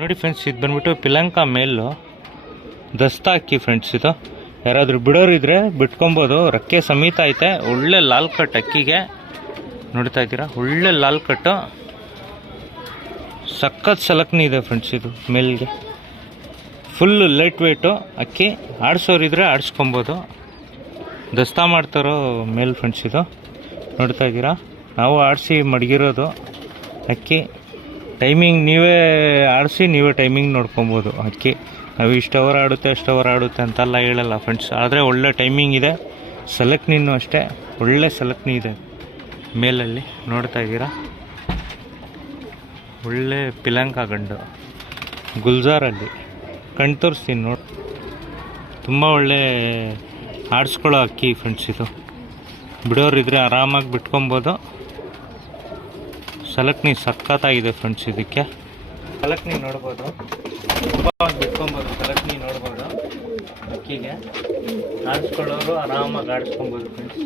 ನೋಡಿ ಫ್ರೆಂಡ್ಸ್, ಇದು ಬಂದ್ಬಿಟ್ಟು ಪಿಲಂಕ ಮೇಲು ದಸ್ತಾ ಅಕ್ಕಿ ಫ್ರೆಂಡ್ಸ್. ಇದು ಯಾರಾದರೂ ಬಿಡೋರಿದ್ರೆ ಬಿಟ್ಕೊಬೋದು. ರಕ್ಕೆ ಸಮೇತ ಐತೆ. ಒಳ್ಳೆ ಲಾಲ್ ಕಟ್ ಅಕ್ಕಿಗೆ ನೋಡ್ತಾ ಇದ್ದೀರಾ, ಒಳ್ಳೆ ಲಾಲ್ ಕಟ್ಟು, ಸಖತ್ ಸಲಕ್ನಿ ಇದೆ ಫ್ರೆಂಡ್ಸ್. ಇದು ಮೇಲ್ಗೆ ಫುಲ್ ಲೈಟ್ ವೇಟು ಅಕ್ಕಿ. ಆಡಿಸೋರಿದ್ರೆ ಆಡಿಸ್ಕೊಬೋದು. ದಸ್ತಾ ಮಾಡ್ತಾರೋ ಮೇಲ್ ಫ್ರೆಂಡ್ಸ್. ಇದು ನೋಡ್ತಾ ಇದ್ದೀರಾ, ನಾವು ಆಡಿಸಿ ಮಡಗಿರೋದು ಅಕ್ಕಿ. ಟೈಮಿಂಗ್ ನೀವೇ ಆಡಿಸಿ ನೀವೇ ಟೈಮಿಂಗ್ ನೋಡ್ಕೊಬೋದು. ಅಕ್ಕಿ ನಾವು ಇಷ್ಟು ಅವರ್ ಆಡುತ್ತೆ ಅಷ್ಟು ಅವರ್ ಆಡುತ್ತೆ ಅಂತೆಲ್ಲ ಹೇಳಲ್ಲ ಫ್ರೆಂಡ್ಸ್. ಆದರೆ ಒಳ್ಳೆ ಟೈಮಿಂಗ್ ಇದೆ. ಸಲಕ್ನಿನೂ ಅಷ್ಟೇ ಒಳ್ಳೆ ಸಲಕ್ನಿ ಇದೆ ಮೇಲಲ್ಲಿ. ನೋಡ್ತಾ ಇದ್ದೀರಾ, ಒಳ್ಳೆ ಪಿಲಂಕ ಗಂಡು ಗುಲ್ಜಾರಲ್ಲಿ ಕಣ್ ತೋರಿಸ್ತೀನಿ ನೋಡಿ. ತುಂಬ ಒಳ್ಳೆ ಆಡಿಸ್ಕೊಳ್ಳೋ ಅಕ್ಕಿ ಫ್ರೆಂಡ್ಸ್. ಇದು ಬಿಡೋರಿದ್ರೆ ಆರಾಮಾಗಿ ಬಿಟ್ಕೊಬೋದು. ಸಲಕ್ನಿ ಸಖತ್ತಾಗಿದೆ ಫ್ರೆಂಡ್ಸ್. ಇದಕ್ಕೆ ಸಲಕ್ನಿ ನೋಡ್ಬೋದು, ತುಂಬ ಬಿಟ್ಕೊಬೋದು. ಸಲಕ್ನಿ ನೋಡ್ಬೋದು. ಅಕ್ಕಿಗೆ ಆಡಿಸ್ಕೊಳ್ಳೋರು ಆರಾಮಾಗಿ ಆಡಿಸ್ಕೊಬೋದು ಫ್ರೆಂಡ್ಸ್.